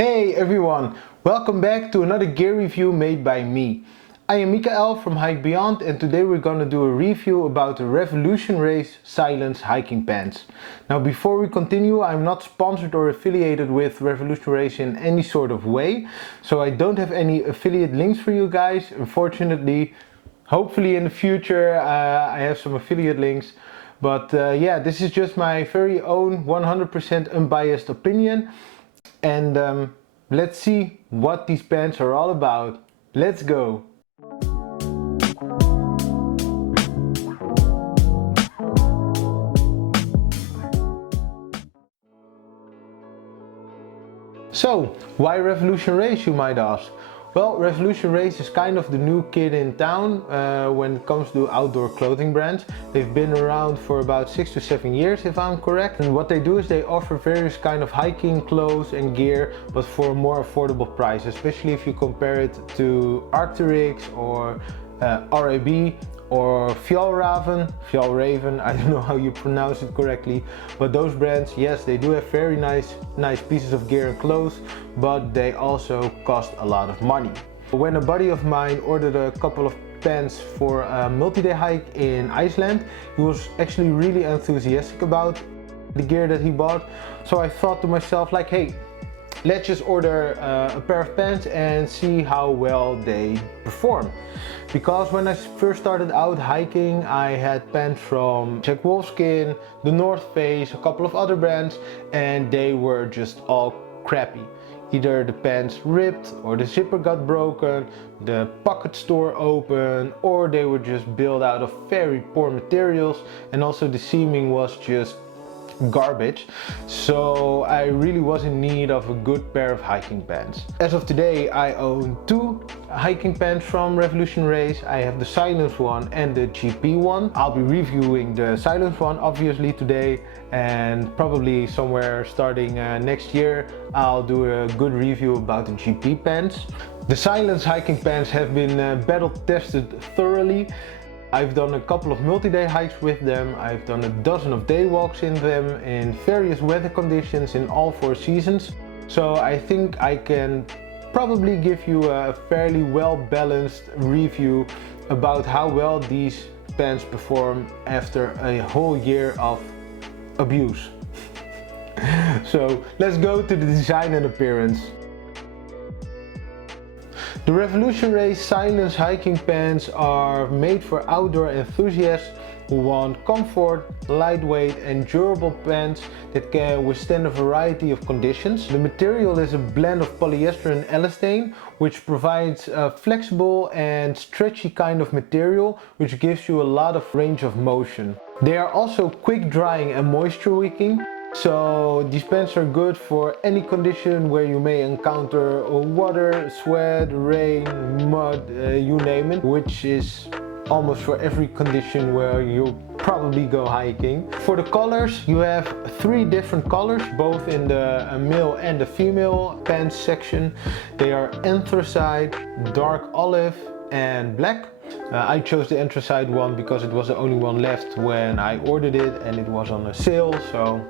Hey everyone, welcome back to another gear review made by me. I am Mikael from Hike Beyond and today we're gonna do a review about the RevolutionRace Silence hiking pants. Now before we continue, I'm not sponsored or affiliated with RevolutionRace in any sort of way, so I don't have any affiliate links for you guys, unfortunately. Hopefully in the future I have some affiliate links. But yeah, this is just my very own 100% unbiased opinion. And let's see what these pants are all about. Let's go! So, why RevolutionRace, you might ask? Well, RevolutionRace is kind of the new kid in town when it comes to outdoor clothing brands. They've been around for about 6 to 7 years if I'm correct. And what they do is they offer various kind of hiking clothes and gear, but for a more affordable price, especially if you compare it to Arc'teryx or RAB or Fjallraven, I don't know how you pronounce it correctly, but those brands, yes, they do have very nice pieces of gear and clothes, but they also cost a lot of money. When a buddy of mine ordered a couple of pants for a multi-day hike in Iceland, he was actually really enthusiastic about the gear that he bought. So I thought to myself like, hey, let's just order a pair of pants and see how well they perform. Because when I first started out hiking, I had pants from Jack Wolfskin, the North Face, a couple of other brands, and they were just all crappy. Either the pants ripped, or the zipper got broken, the pockets tore open, or they were just built out of very poor materials, and also the seaming was just garbage. So I really was in need of a good pair of hiking pants. As of today, I own two hiking pants from RevolutionRace. I have the Silence one and the GP one. I'll be reviewing the Silence one obviously today, and probably somewhere starting next year I'll do a good review about the GP pants. The Silence hiking pants have been battle tested thoroughly. I've done a couple of multi-day hikes with them. I've done a dozen of day walks in them in various weather conditions in all 4 seasons. So I think I can probably give you a fairly well-balanced review about how well these pants perform after a whole year of abuse. So let's go to the design and appearance. The RevolutionRace Silence hiking pants are made for outdoor enthusiasts who want comfort, lightweight and durable pants that can withstand a variety of conditions. The material is a blend of polyester and elastane, which provides a flexible and stretchy kind of material which gives you a lot of range of motion. They are also quick drying and moisture wicking. So these pants are good for any condition where you may encounter water, sweat, rain, mud, you name it, which is almost for every condition where you'll probably go hiking. For the colors, you have 3 different colors, both in the male and the female pants section. They are anthracite, dark olive and black. I chose the anthracite one because it was the only one left when I ordered it and it was on a sale, so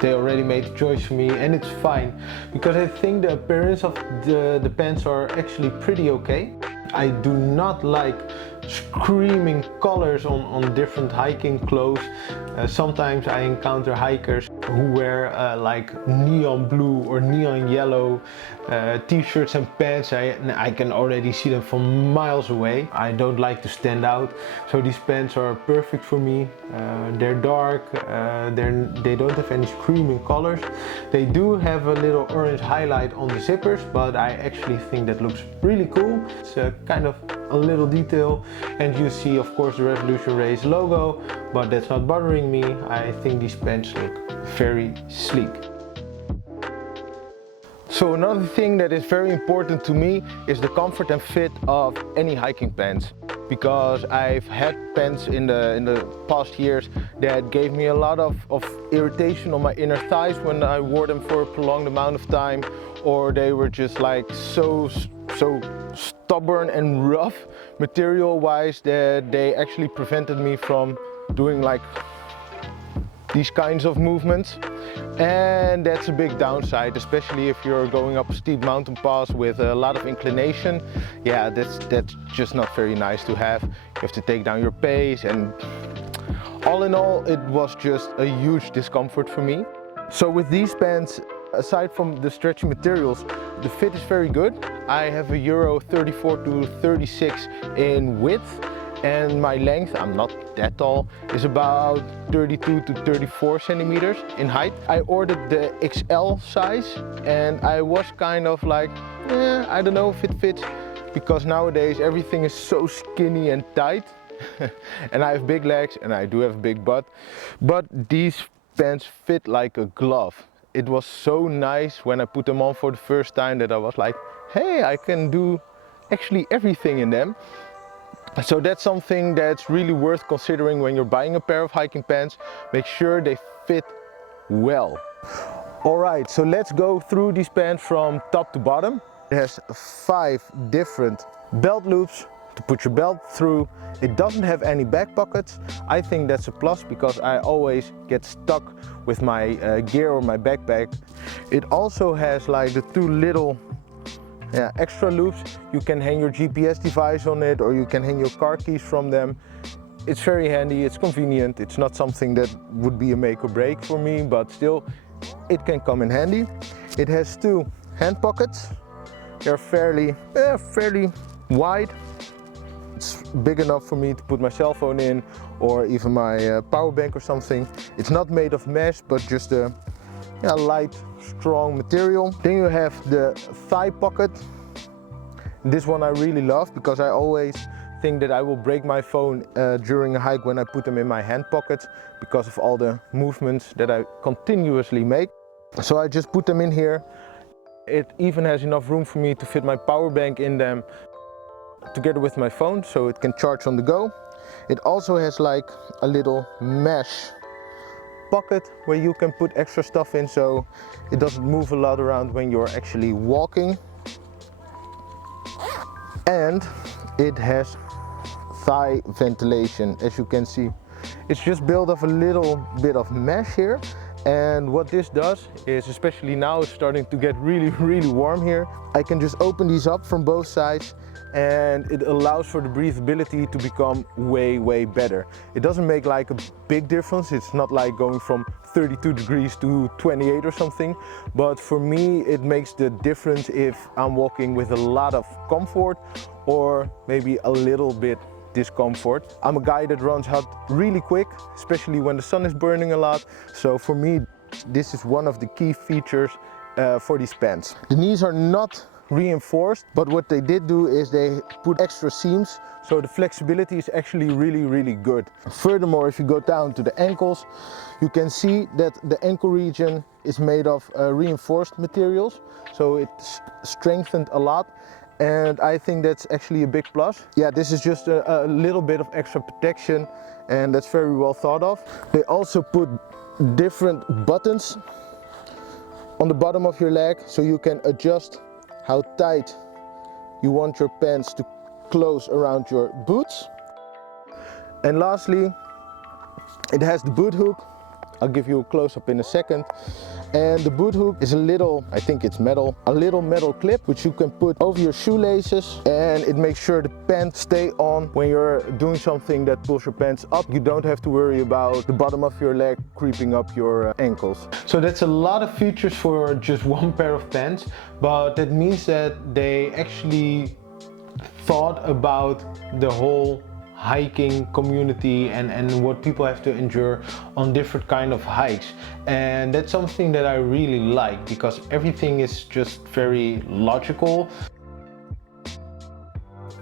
they already made the choice for me, and it's fine because I think the appearance of the pants are actually pretty okay. I do not like screaming colors on different hiking clothes. Sometimes I encounter hikers who wear like neon blue or neon yellow t-shirts and pants. I can already see them from miles away. I don't like to stand out, so these pants are perfect for me. They're dark, they don't have any screaming colors. They do have a little orange highlight on the zippers, but I actually think that looks really cool. It's kind of a little detail, and you see of course the RevolutionRace logo, but that's not bothering me. I think these pants look very sleek. So another thing that is very important to me is the comfort and fit of any hiking pants, because I've had pants in the past years that gave me a lot of irritation on my inner thighs when I wore them for a prolonged amount of time, or they were just like so stubborn and rough material wise that they actually prevented me from doing like these kinds of movements, and that's a big downside, especially if you're going up a steep mountain pass with a lot of inclination. Yeah, that's just not very nice to have. You have to take down your pace, and all in all, it was just a huge discomfort for me. So with these pants, aside from the stretchy materials, the fit is very good. I have a Euro 34 to 36 in width, and my length, I'm not that tall, is about 32 to 34 centimeters in height. I ordered the XL size, and I was kind of like, I don't know if it fits, because nowadays everything is so skinny and tight. And I have big legs and I do have a big butt, but these pants fit like a glove. It was so nice when I put them on for the first time that I was like, hey, I can do actually everything in them. So that's something that's really worth considering when you're buying a pair of hiking pants. Make sure they fit well. Alright, so let's go through these pants from top to bottom. It has 5 different belt loops to put your belt through. It doesn't have any back pockets. I think that's a plus, because I always get stuck with my gear or my backpack. It also has like the 2 little extra loops. You can hang your GPS device on it, or you can hang your car keys from them. It's very handy, it's convenient. It's not something that would be a make or break for me, but still it can come in handy. It has 2 hand pockets. They're fairly wide. It's big enough for me to put my cell phone in, or even my power bank or something. It's not made of mesh, but just a light, strong material. Then you have the thigh pocket. This one I really love, because I always think that I will break my phone during a hike when I put them in my hand pockets, because of all the movements that I continuously make. So I just put them in here. It even has enough room for me to fit my power bank in them, together with my phone, so it can charge on the go. It also has like a little mesh pocket where you can put extra stuff in, so it doesn't move a lot around when you're actually walking. And it has thigh ventilation, as you can see. It's just built of a little bit of mesh here, and what this does is, especially now it's starting to get really warm here, I can just open these up from both sides, and it allows for the breathability to become way better. It doesn't make like a big difference. It's not like going from 32 degrees to 28 or something, but for me it makes the difference if I'm walking with a lot of comfort, or maybe a little bit discomfort. I'm a guy that runs out really quick, especially when the sun is burning a lot, so for me this is one of the key features for these pants. The knees are not reinforced, but what they did do is they put extra seams, so the flexibility is actually really good. Furthermore, if you go down to the ankles, you can see that the ankle region is made of reinforced materials, so it's strengthened a lot, and I think that's actually a big plus. Yeah, this is just a little bit of extra protection, and that's very well thought of. They also put different buttons on the bottom of your leg, so you can adjust how tight you want your pants to close around your boots. And lastly, it has the boot hook. I'll give you a close-up in a second. And the boot hook is a little, I think it's metal, a little metal clip which you can put over your shoelaces, and it makes sure the pants stay on when you're doing something that pulls your pants up. You don't have to worry about the bottom of your leg creeping up your ankles. So that's a lot of features for just one pair of pants, but that means that they actually thought about the whole hiking community and what people have to endure on different kind of hikes, and that's something that I really like, because everything is just very logical.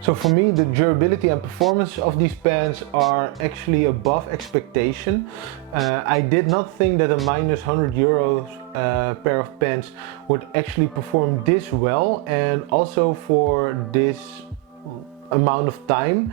So for me, the durability and performance of these pants are actually above expectation. I did not think that a minus 100 euros pair of pants would actually perform this well, and also for this amount of time.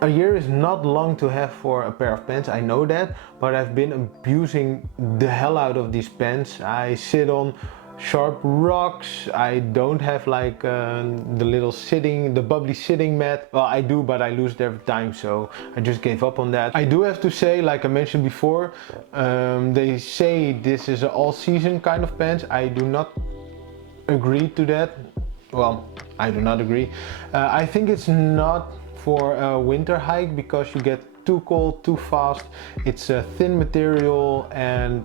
A year is not long to have for a pair of pants, I know that, but I've been abusing the hell out of these pants. I sit on sharp rocks. I don't have like the bubbly sitting mat. Well, I do, but I lose it every time, so I just gave up on that. I do have to say, like I mentioned before, they say this is an all-season kind of pants. I do not agree to that. Well, I do not agree. I think it's not for a winter hike because you get too cold too fast. It's a thin material, and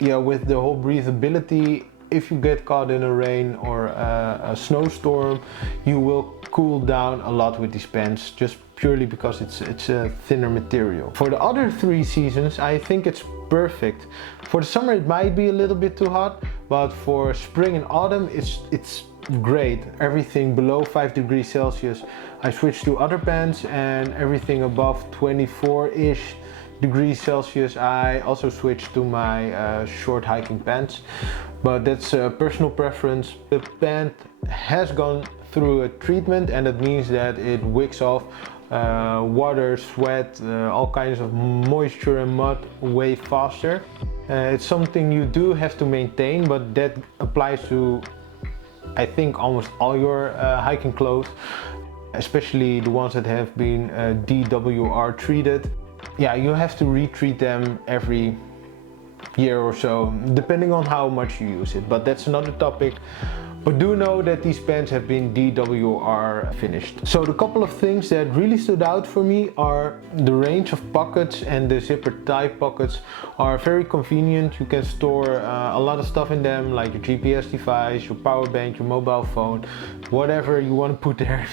yeah, with the whole breathability, if you get caught in a rain or a snowstorm, you will cool down a lot with these pants, just purely because it's a thinner material. For the other 3 seasons, I think it's perfect. For the summer it might be a little bit too hot, but for spring and autumn it's great. Everything below 5 degrees Celsius I switched to other pants, and everything above 24-ish degrees Celsius I also switched to my short hiking pants. But that's a personal preference. The pant has gone through a treatment, and that means that it wicks off water, sweat, all kinds of moisture and mud way faster. It's something you do have to maintain, but that applies to, I think, almost all your hiking clothes, especially the ones that have been DWR treated. Yeah, you have to retreat them every year or so, depending on how much you use it, but that's another topic. But do know that these pants have been DWR finished. So the couple of things that really stood out for me are the range of pockets, and the zipper type pockets are very convenient. You can store a lot of stuff in them, like your GPS device, your power bank, your mobile phone, whatever you want to put there.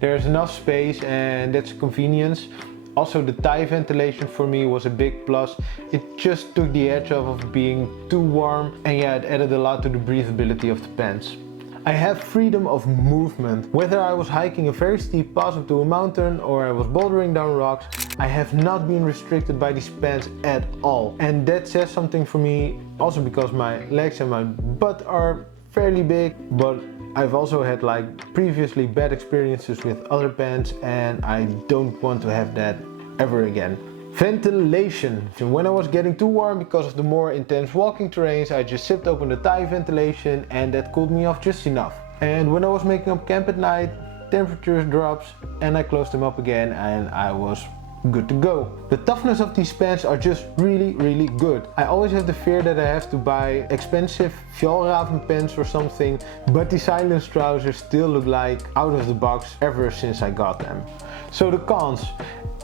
There's enough space, and that's convenience. Also, the tie ventilation for me was a big plus. It just took the edge off of being too warm, and yeah, it added a lot to the breathability of the pants. I have freedom of movement. Whether I was hiking a very steep pass up to a mountain or I was bouldering down rocks, I have not been restricted by these pants at all. And that says something for me, also because my legs and my butt are fairly big, but I've also had like previously bad experiences with other pants, and I don't want to have that ever again. Ventilation. When I was getting too warm because of the more intense walking terrains, I just zipped open the tie ventilation, and that cooled me off just enough. And when I was making up camp at night, temperatures drops, and I closed them up again, and I was good to go. The toughness of these pants are just really good. I always have the fear that I have to buy expensive Fjallraven pants or something, but the Silence trousers still look like out of the box ever since I got them. So the cons.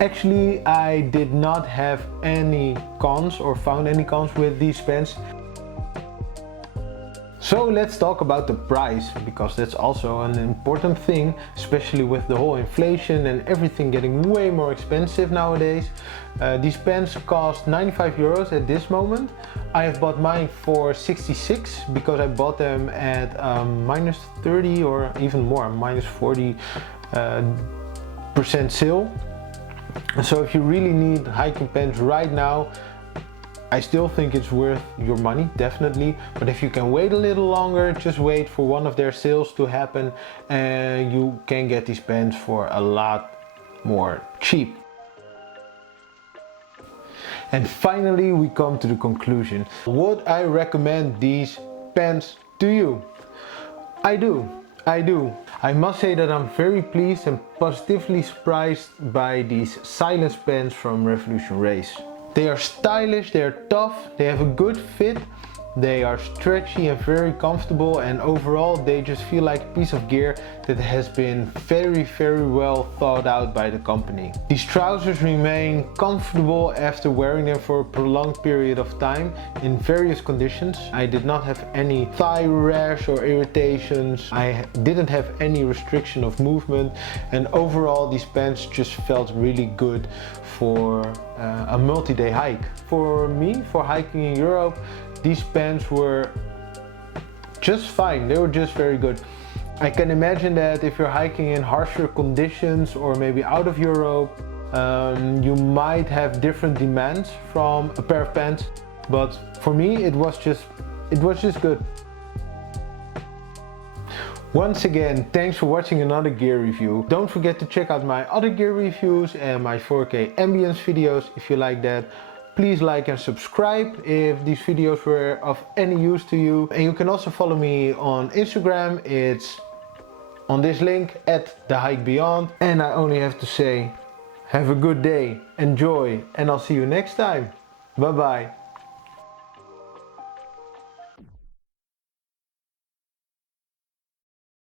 Actually, I did not have any cons or found any cons with these pants. So let's talk about the price, because that's also an important thing, especially with the whole inflation and everything getting way more expensive nowadays. These pants cost 95 euros at this moment. I have bought mine for 66 because I bought them at minus 30 or even more, minus 40% sale. So if you really need hiking pants right now, I still think it's worth your money, definitely. But if you can wait a little longer, just wait for one of their sales to happen, and you can get these pants for a lot more cheap. And finally, we come to the conclusion. Would I recommend these pants to you? I do. I must say that I'm very pleased and positively surprised by these Silence pants from RevolutionRace. They are stylish, they are tough, they have a good fit, they are stretchy and very comfortable, and overall they just feel like a piece of gear that has been very well thought out by the company. These trousers remain comfortable after wearing them for a prolonged period of time in various conditions. I did not have any thigh rash or irritations, I didn't have any restriction of movement, and overall these pants just felt really good for a multi-day hike. For me, for hiking in Europe, these pants were just fine. They were just very good. I can imagine that if you're hiking in harsher conditions or maybe out of Europe, you might have different demands from a pair of pants. But for me, it was just good. Once again, thanks for watching another gear review. Don't forget to check out my other gear reviews and my 4K ambience videos if you like that. Please like and subscribe if these videos were of any use to you. And you can also follow me on Instagram. It's on this link @thehikebeyond. And I only have to say, have a good day, enjoy, and I'll see you next time. Bye bye.